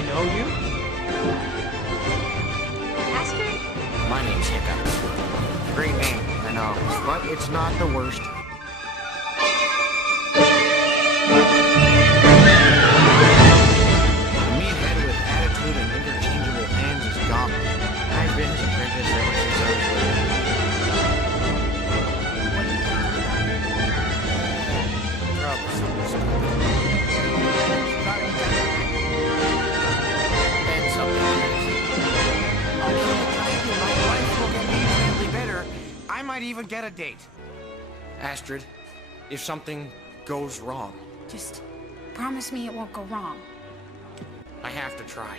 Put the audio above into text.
I know you? Astrid? My name's Hiccup. Great name, I know, but it's not the worst. A meathead with attitude and interchangeable hands is Goblin. I've been his apprentice ever since I was little. What do you think about Trouble, super stupid. And something crazy. My life will get infinitely better. I might even get a date. Astrid, if something goes wrong, Just promise me it won't go wrong. I have to try.